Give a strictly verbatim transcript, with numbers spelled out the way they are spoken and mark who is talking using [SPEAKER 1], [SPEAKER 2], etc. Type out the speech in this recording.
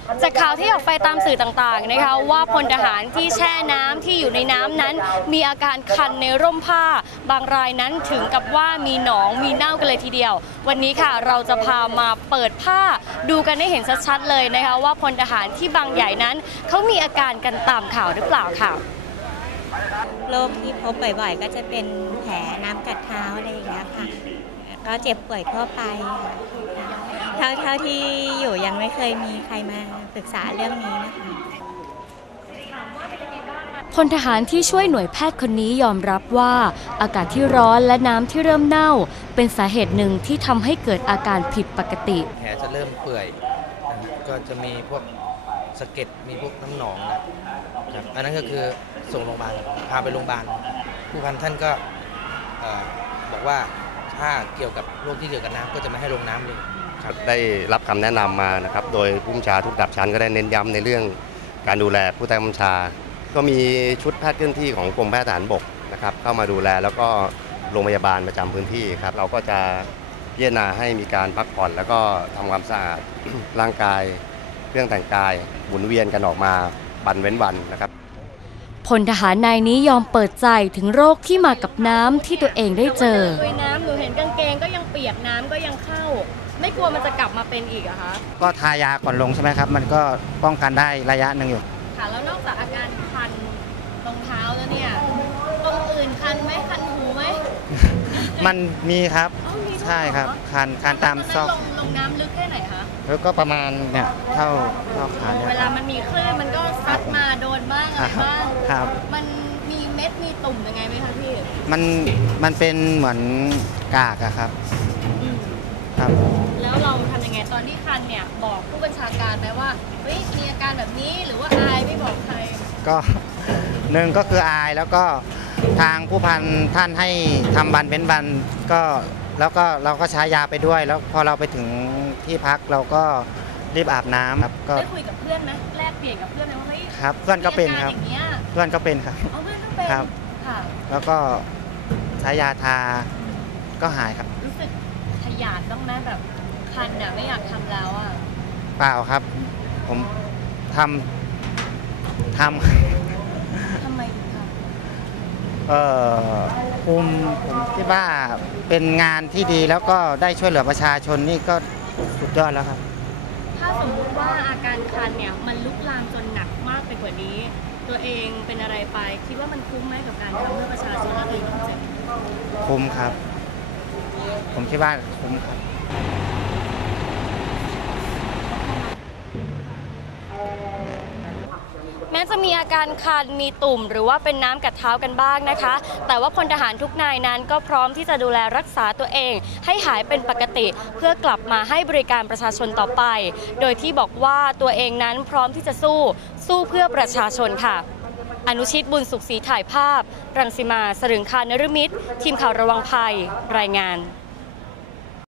[SPEAKER 1] จากข่าวที่ออกไปตามสื่อต่างๆนะคะว่าพลทหารที่แช่น้ำที่อยู่ในน้ำนั้นมีอาการคันในร่มผ้าบางรายนั้นถึงกับว่ามีหนองมีเน่ากันเลยทีเดียววันนี้ค่ะเราจะพามาเปิดผ้าดูกันให้เห็นชัดๆเลยนะคะว่าพลทหารที่บางใหญ่นั้นเขามีอาการกันตามข่าวหรือเปล่าค่ะ
[SPEAKER 2] โรคที่พบบ่อยๆก็จะเป็นแผลน้ำกัดเท้าอะไรอย่างเงี้ยค่ะก็เจ็บป่วยทั่วไปเท่าเท่าที่อยู่ยังไม่เคยมีใครมาปรึกษาเรื่องนี้นะคะ
[SPEAKER 1] พลทหารที่ช่วยหน่วยแพทย์คนนี้ยอมรับว่าอากาศที่ร้อนและน้ำที่เริ่มเน่าเป็นสาเหตุหนึ่งที่ทำให้เกิดอาการผิดปกติ
[SPEAKER 3] แผลจะเริ่มเปื่อยก็จะมีพวกสะเก็ดมีพวกน้ำหนองนะครับอันนั้นก็คือส่งโรงพยาบาลพาไปโรงพยาบาลผู้พันท่านก็บอกว่าถ้าเกี่ยวกับโรคที่เกี่ยวกับน้ำก็จะไม่ให้ลงน้ำเลย
[SPEAKER 4] ครับได้รับคำแนะนำมานะครับโดยผู้บัญชาทุกระดับชั้นก็ได้เน้นย้ำในเรื่องการดูแลผู้ใต้บัญชาก็มีชุดแพทย์เคลื่อนที่ของกรมแพทย์ทหารบกนะครับเข้ามาดูแลแล้วก็โรงพยาบาลประจำพื้นที่ครับเราก็จะพิจารณาให้มีการพักผ่อนแล้วก็ทำความสะอาด ร่างกายเครื่องแต่งกายหมุนเวียนกันออกมาวันเว้นวันนะครับ
[SPEAKER 1] พลทหารนายนี้ยอมเปิดใจถึงโรคที่มากับน้ำที่ตัวเองได้เจอด้วยน้ำหนูเห็นกางเกงก็ยังเปียกน้ำก็ยังเข้าไม่กลัวมันจะกลับมาเป็นอีกอะคะ
[SPEAKER 5] ก็ทายาก่อนลงใช่ไหมครับมันก็ป้องกันได้ระยะหนึ่งอยู่
[SPEAKER 1] ค่ะแล้วนอกจากอาการคันรองเท้าแล้วเนี่ยตรงอื่นคันไหมคันหูไหม
[SPEAKER 5] มันมีครับใช่ครับคันคันตามซอก
[SPEAKER 1] ลงน้ำลึกแค่ไหนคะ
[SPEAKER 5] แล้วก็ประมาณเนี่ยเท่าเท่าขาเนี่ย
[SPEAKER 1] เวลามันมีคลื่นมันก็ซัดมาโดนบ้างอะไรบ้าง
[SPEAKER 5] ครับ
[SPEAKER 1] มันมีเม็ดมีตุ่มยังไงไหมคะพี่
[SPEAKER 5] มันมันเป็นเหมือนกากอะครับครับ
[SPEAKER 1] แล้วเราทำยังไงตอนที่คันเนี่ยบอกผู้บัญชาการไหมว่าเฮ้ยมีอาการแบบนี้หรือว่าอายไม่บอกใคร
[SPEAKER 5] ก็หนึ่งก็คืออายแล้วก็ทางผู้พันท่านให้ทำบันเป็นบันก็แล้วก็เราก็ใช้ยาไปด้วยแล้วพอเราไปถึงที่พักเราก็รีบอาบน้ำครับ
[SPEAKER 1] ก็ได้คุยกับเพื่อนไหมแลกเปลี่ยนกับเพื่อนไหมว่าเฮ้ย
[SPEAKER 5] ครับเพื่อนก็เป็นครับเพื่อนก็เป็นครับ
[SPEAKER 1] เพื่อนก็เป็น
[SPEAKER 5] ครับแล้วก็ใช้ยาทาก็หายครับ
[SPEAKER 1] รู้สึกขยาดต้องไหมแบบคันอ่ะไม่อยากทำแล้วอ่ะ
[SPEAKER 5] เปล่าครับผมทำท
[SPEAKER 1] ำทำไมถึงทำ
[SPEAKER 5] เอ่อภูมิผมคิดว่าเป็นงานที่ดีแล้วก็ได้ช่วยเหลือประชาชนนี่ก็สุดยอดแล้วครับ
[SPEAKER 1] ถ้าสมมุติว่าอาการคันเนี่ยมันลุกลามจนหนักมากไปกว่านี้ตัวเองเป็นอะไรไปคิดว่ามันคุ้มไหมกับการทำเพื่อประชาชนและตัวเองเจ็บ
[SPEAKER 5] คุ้มครับผมคิดว่าคุ้มครับ
[SPEAKER 1] แม้จะมีอาการคันมีตุ่มหรือว่าเป็นน้ำกัดเท้ากันบ้างนะคะแต่ว่าพลทหารทุกนายนั้นก็พร้อมที่จะดูแลรักษาตัวเองให้หายเป็นปกติเพื่อกลับมาให้บริการประชาชนต่อไปโดยที่บอกว่าตัวเองนั้นพร้อมที่จะสู้สู้เพื่อประชาชนค่ะอนุชิตบุญสุขศรีถ่ายภาพรังสิมาสรึงคานฤมิตรทีมข่าวระวังภัยรายงาน